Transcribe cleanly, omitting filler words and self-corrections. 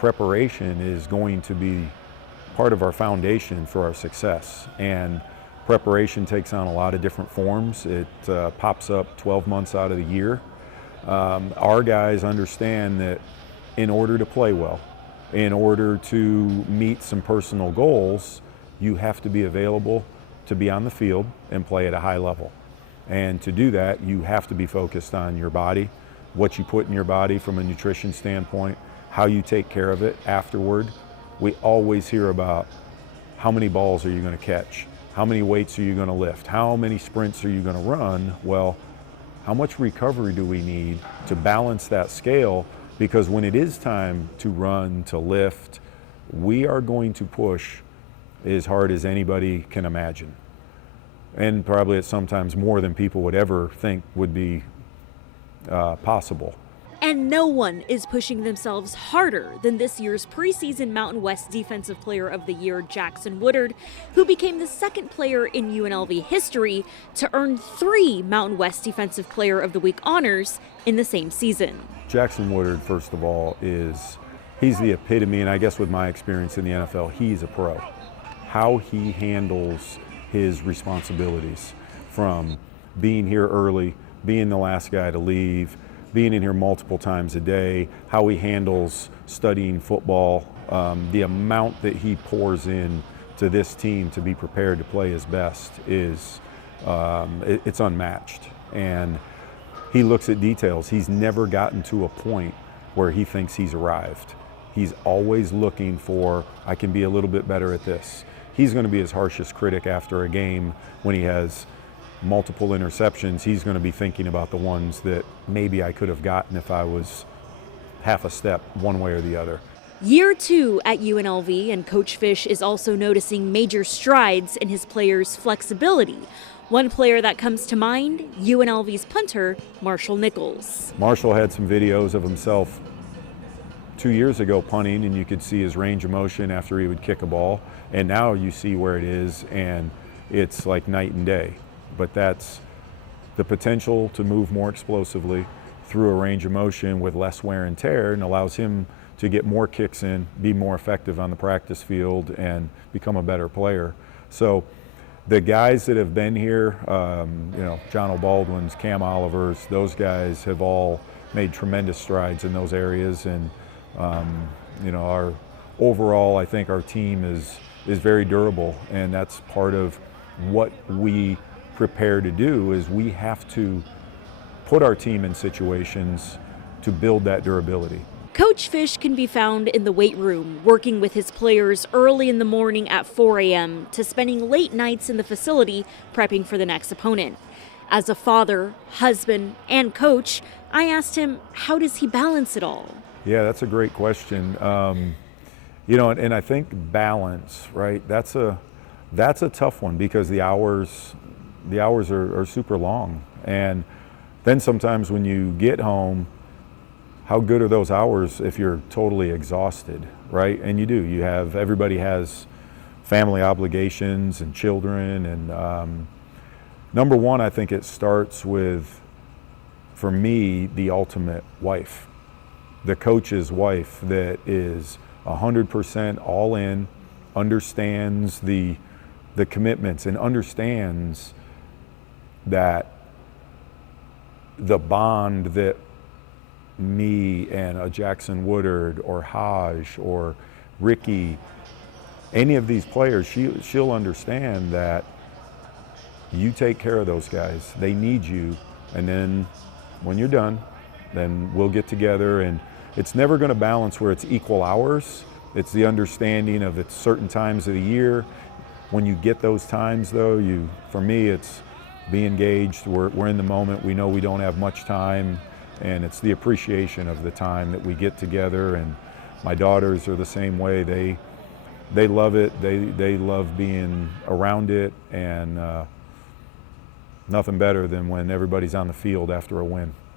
preparation is going to be part of our foundation for our success. And preparation takes on a lot of different forms. It pops up 12 months out of the year. Our guys understand that in order to play well, in order to meet some personal goals, you have to be available to be on the field and play at a high level. And to do that, you have to be focused on your body, what you put in your body from a nutrition standpoint, how you take care of it afterward. We always hear about how many balls are you going to catch, how many weights are you going to lift, how many sprints are you going to run. Well, how much recovery do we need to balance that scale? Because when it is time to run, to lift, we are going to push as hard as anybody can imagine. And probably it's sometimes more than people would ever think would be possible. And no one is pushing themselves harder than this year's preseason Mountain West Defensive Player of the Year, Jackson Woodard, who became the second player in UNLV history to earn 3 Mountain West Defensive Player of the Week honors in the same season. Jackson Woodard, first of all, he's the epitome, and I guess with my experience in the NFL, he's a pro. How he handles his responsibilities, from being here early, being the last guy to leave, being in here multiple times a day, how he handles studying football, the amount that he pours in to this team to be prepared to play his best is it's unmatched. And he looks at details. He's never gotten to a point where he thinks he's arrived. He's always looking for, I can be a little bit better at this. He's going to be his harshest critic after a game when he has multiple interceptions. He's going to be thinking about the ones that maybe I could have gotten if I was half a step one way or the other. Year 2 at UNLV, and Coach Fish is also noticing major strides in his players' flexibility. One player that comes to mind, UNLV's punter, Marshall Nichols. Marshall had some videos of himself 2 years ago punting, and you could see his range of motion after he would kick a ball. And now you see where it is, and it's like night and day. But that's the potential to move more explosively through a range of motion with less wear and tear, and allows him to get more kicks in, be more effective on the practice field, and become a better player. So the guys that have been here, John O'Baldwin's, Cam Oliver's, those guys have all made tremendous strides in those areas. And our overall, I think our team is very durable, and that's part of what we prepare to do. Is we have to put our team in situations to build that durability. Coach Fish can be found in the weight room, working with his players early in the morning at 4 a.m. to spending late nights in the facility prepping for the next opponent. As a father, husband, and coach, I asked him, how does he balance it all? Yeah, that's a great question. And I think balance, right? That's a tough one, because the hours are super long. And then sometimes when you get home, how good are those hours if you're totally exhausted, right? And you do. Everybody has family obligations and children. And number one, I think it starts with, for me, the ultimate wife, the coach's wife that is 100% all in, understands the commitments, and understands that the bond that me and a Jackson Woodard or Haj or Ricky, any of these players, she'll understand that you take care of those guys. They need you, and then when you're done, then we'll get together. And it's never going to balance where it's equal hours. It's the understanding of it's certain times of the year. When you get those times, though, for me, it's be engaged. We're in the moment. We know we don't have much time, and it's the appreciation of the time that we get together. And my daughters are the same way. They love it. They love being around it, and nothing better than when everybody's on the field after a win.